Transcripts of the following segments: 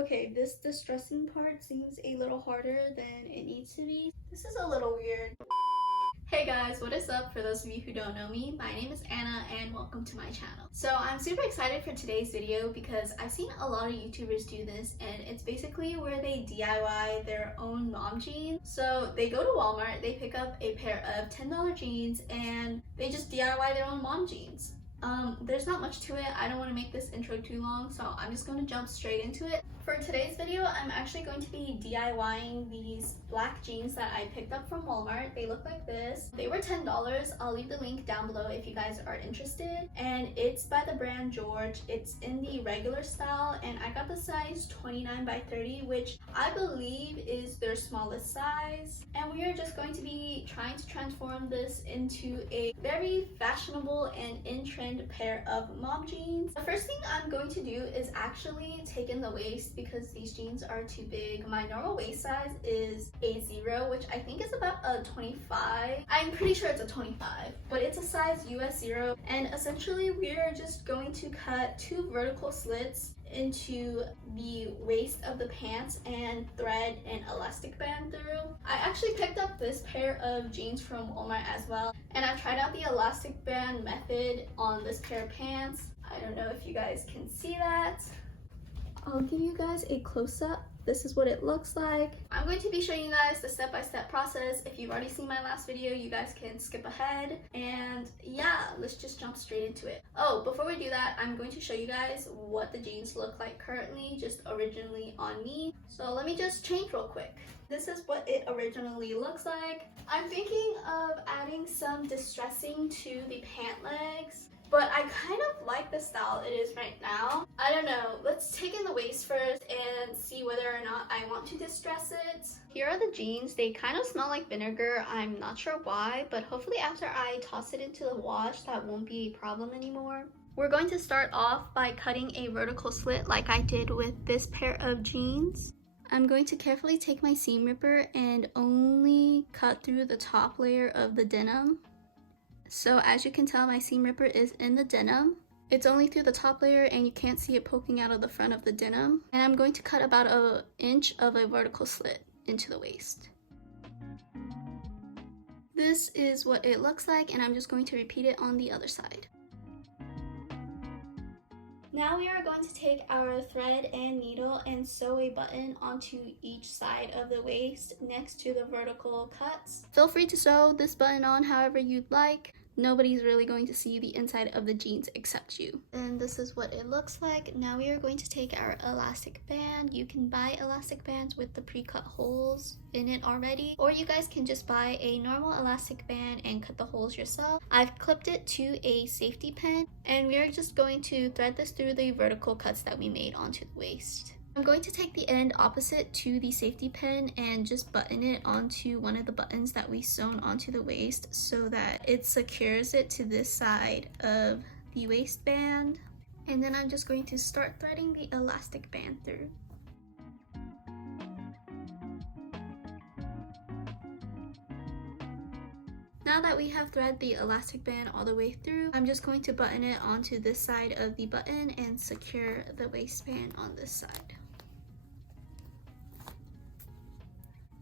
Okay, this distressing part seems a little harder than it needs to be. This is a little weird. Hey guys, what is up? For those of you who don't know me, my name is Anna and welcome to my channel. So I'm super excited for today's video because I've seen a lot of YouTubers do this, and it's basically where they DIY their own mom jeans. So they go to Walmart, they pick up a pair of $10 jeans and they just DIY their own mom jeans. There's not much to it. I don't want to make this intro too long, so I'm just going to jump straight into it. For today's video, I'm actually going to be DIYing these black jeans that I picked up from Walmart. They look like this. They were $10. I'll leave the link down below if you guys are interested. And it's by the brand George. It's in the regular style, and I got the size 29 by 30, which I believe is their smallest size. And we are just going to be trying to transform this into a very fashionable and in-trend pair of mom jeans. The first thing I'm going to do is actually take in the waist because these jeans are too big. My normal waist size is a 0, which I think is about a 25. I'm pretty sure it's a 25, but it's a size US 0. And essentially we're just going to cut 2 vertical slits into the waist of the pants and thread an elastic band through. I actually picked up this pair of jeans from Walmart as well, and I've tried out the elastic band method on this pair of pants. I don't know if you guys can see that. I'll give you guys a close-up. This is what it looks like. I'm going to be showing you guys the step-by-step process. If you've already seen my last video, you guys can skip ahead. And yeah, let's just jump straight into it. Oh, before we do that, I'm going to show you guys what the jeans look like currently, just originally on me. So let me just change real quick. This is what it originally looks like. I'm thinking of adding some distressing to the pant legs, but I kind of like the style it is right now. I don't know, let's take in the waist first and see whether or not I want to distress it. Here are the jeans. They kind of smell like vinegar. I'm not sure why, but hopefully after I toss it into the wash, that won't be a problem anymore. We're going to start off by cutting a vertical slit like I did with this pair of jeans. I'm going to carefully take my seam ripper and only cut through the top layer of the denim. So as you can tell, my seam ripper is in the denim. It's only through the top layer and you can't see it poking out of the front of the denim. And I'm going to cut about an inch of a vertical slit into the waist. This is what it looks like, and I'm just going to repeat it on the other side. Now we are going to take our thread and needle and sew a button onto each side of the waist next to the vertical cuts. Feel free to sew this button on however you'd like. Nobody's really going to see the inside of the jeans except you. And this is what it looks like. Now we are going to take our elastic band. You can buy elastic bands with the pre-cut holes in it already, or you guys can just buy a normal elastic band and cut the holes yourself. I've clipped it to a safety pin, and we are just going to thread this through the vertical cuts that we made onto the waist. I'm going to take the end opposite to the safety pin and just button it onto one of the buttons that we sewn onto the waist so that it secures it to this side of the waistband. And then I'm just going to start threading the elastic band through. Now that we have threaded the elastic band all the way through, I'm just going to button it onto this side of the button and secure the waistband on this side.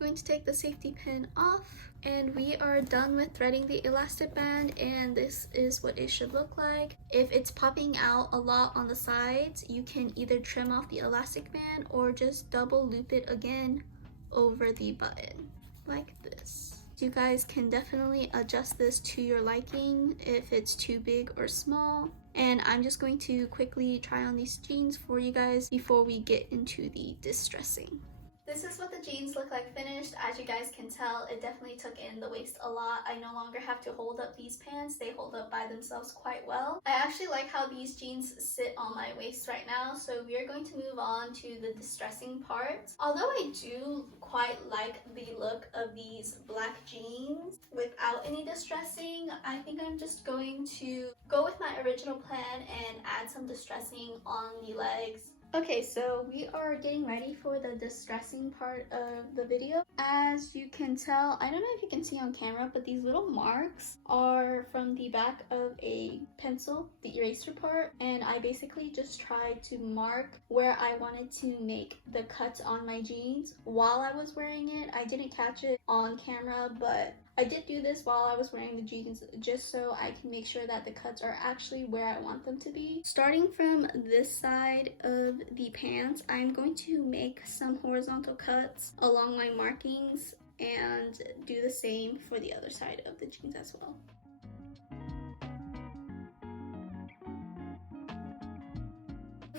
I'm going to take the safety pin off, and we are done with threading the elastic band, and this is what it should look like. If it's popping out a lot on the sides, you can either trim off the elastic band or just double loop it again over the button like this. You guys can definitely adjust this to your liking if it's too big or small. And I'm just going to quickly try on these jeans for you guys before we get into the distressing. This is what the jeans look like finished. As you guys can tell, it definitely took in the waist a lot. I no longer have to hold up these pants. They hold up by themselves quite well. I actually like how these jeans sit on my waist right now, so we are going to move on to the distressing part. Although I do quite like the look of these black jeans without any distressing, I think I'm just going to go with my original plan and add some distressing on the legs Okay, so we are getting ready for the distressing part of the video. As you can tell, I don't know if you can see on camera, but these little marks are from the back of a pencil, the eraser part, and I basically just tried to mark where I wanted to make the cuts on my jeans while I was wearing it. I didn't catch it on camera, but I did do this while I was wearing the jeans just so I can make sure that the cuts are actually where I want them to be. Starting from this side of the pants, I'm going to make some horizontal cuts along my markings and do the same for the other side of the jeans as well.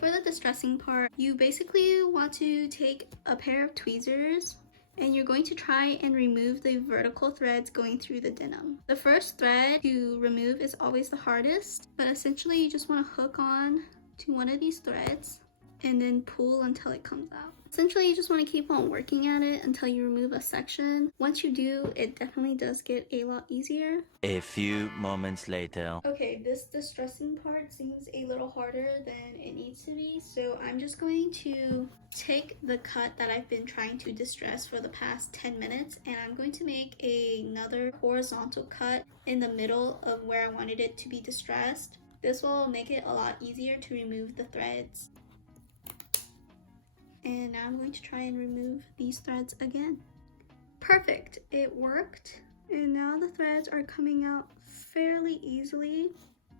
For the distressing part, you basically want to take a pair of tweezers and you're going to try and remove the vertical threads going through the denim. The first thread to remove is always the hardest, but essentially you just want to hook on to one of these threads and then pull until it comes out. Essentially, you just want to keep on working at it until you remove a section. Once you do, it definitely does get a lot easier. A few moments later. Okay, this distressing part seems a little harder than it needs to be, so I'm just going to take the cut that I've been trying to distress for the past 10 minutes and I'm going to make another horizontal cut in the middle of where I wanted it to be distressed. This will make it a lot easier to remove the threads. And now I'm going to try and remove these threads again. Perfect, it worked. And now the threads are coming out fairly easily.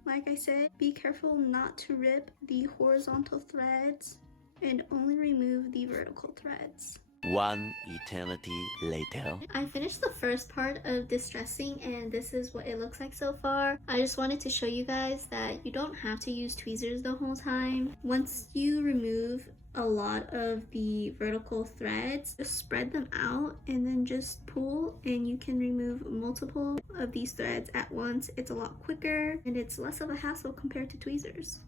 Like I said, be careful not to rip the horizontal threads and only remove the vertical threads. One eternity later. I finished the first part of distressing and this is what it looks like so far. I just wanted to show you guys that you don't have to use tweezers the whole time. Once you remove a lot of the vertical threads, just spread them out and then just pull and you can remove multiple of these threads at once. It's a lot quicker and it's less of a hassle compared to tweezers.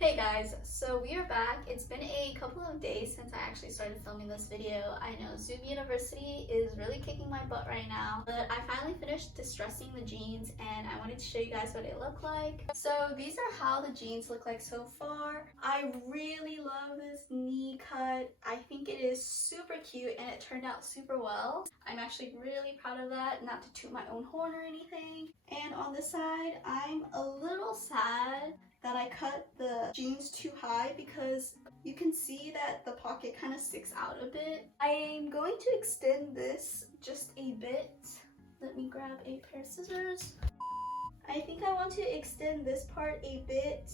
Hey guys, so we are back. It's been a couple of days since I actually started filming this video. I know Zoom University is really kicking my butt right now, but I finally finished distressing the jeans and I wanted to show you guys what it looked like. So these are how the jeans look like so far. I really love this knee cut. I think it is super cute and it turned out super well. I'm actually really proud of that, not to toot my own horn or anything. And on this side, I'm a little sad that I cut the jeans too high because you can see that the pocket kind of sticks out a bit. I'm going to extend this just a bit. Let me grab a pair of scissors. I think I want to extend this part a bit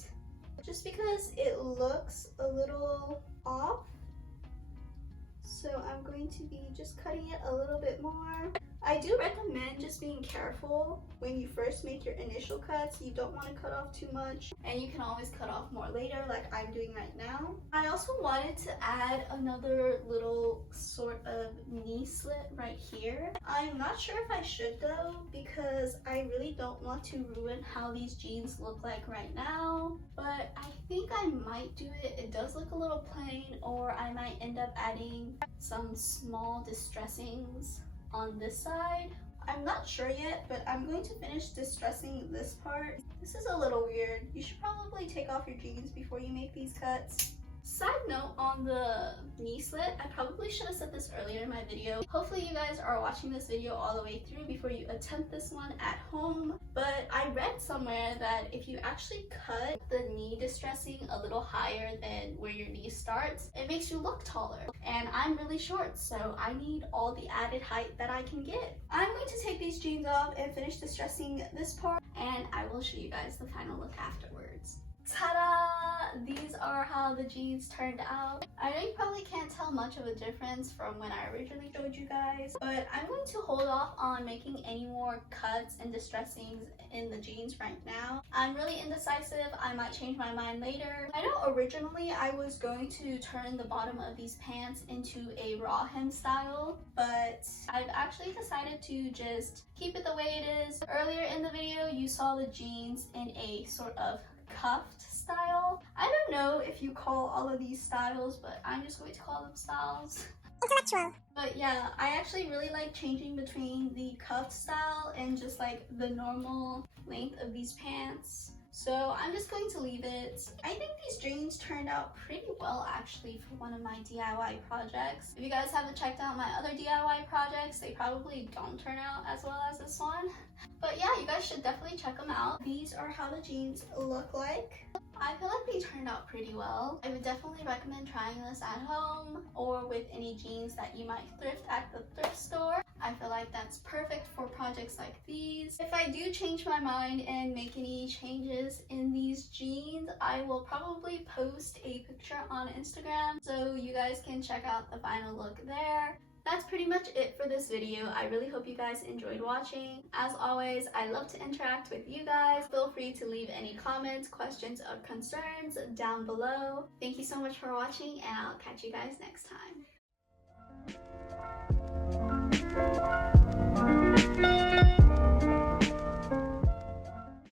just because it looks a little off. So I'm going to be just cutting it a little bit more. I do recommend just being careful when you first make your initial cuts. You don't want to cut off too much and you can always cut off more later like I'm doing right now. I also wanted to add another little sort of knee slit right here. I'm not sure if I should though because I really don't want to ruin how these jeans look like right now, but I think I might do it. It does look a little plain, or I might end up adding some small distressings on this side. I'm not sure yet, but I'm going to finish distressing this part. This is a little weird. You should probably take off your jeans before you make these cuts. Side note on the knee slit, I probably should have said this earlier in my video. Hopefully you guys are watching this video all the way through before you attempt this one at home. But I read somewhere that if you actually cut the knee distressing a little higher than where your knee starts, it makes you look taller. And I'm really short, so I need all the added height that I can get. I'm going to take these jeans off and finish distressing this part, and I will show you guys the final look afterwards. Ta-da! These are how the jeans turned out. I know you probably can't tell much of a difference from when I originally showed you guys, but I'm going to hold off on making any more cuts and distressings in the jeans right now. I'm really indecisive. I might change my mind later. I know originally I was going to turn the bottom of these pants into a raw hem style, but I've actually decided to just keep it the way it is. Earlier in the video, you saw the jeans in a sort of cuffed style. I don't know if you call all of these styles, but I'm just going to call them styles. Intellectual. But yeah, I actually really like changing between the cuffed style and just like the normal length of these pants. So I'm just going to leave it. I think these jeans turned out pretty well actually for one of my DIY projects. If you guys haven't checked out my other DIY projects, they probably don't turn out as well as this one. But yeah, you guys should definitely check them out. These are how the jeans look like. I feel like they turned out pretty well. I would definitely recommend trying this at home or with any jeans that you might thrift at the thrift store. I feel like that's perfect for projects like these. If I do change my mind and make any changes in these jeans, I will probably post a picture on Instagram so you guys can check out the final look there. That's pretty much it for this video. I really hope you guys enjoyed watching. As always, I love to interact with you guys. Feel free to leave any comments, questions, or concerns down below. Thank you so much for watching, and I'll catch you guys next time.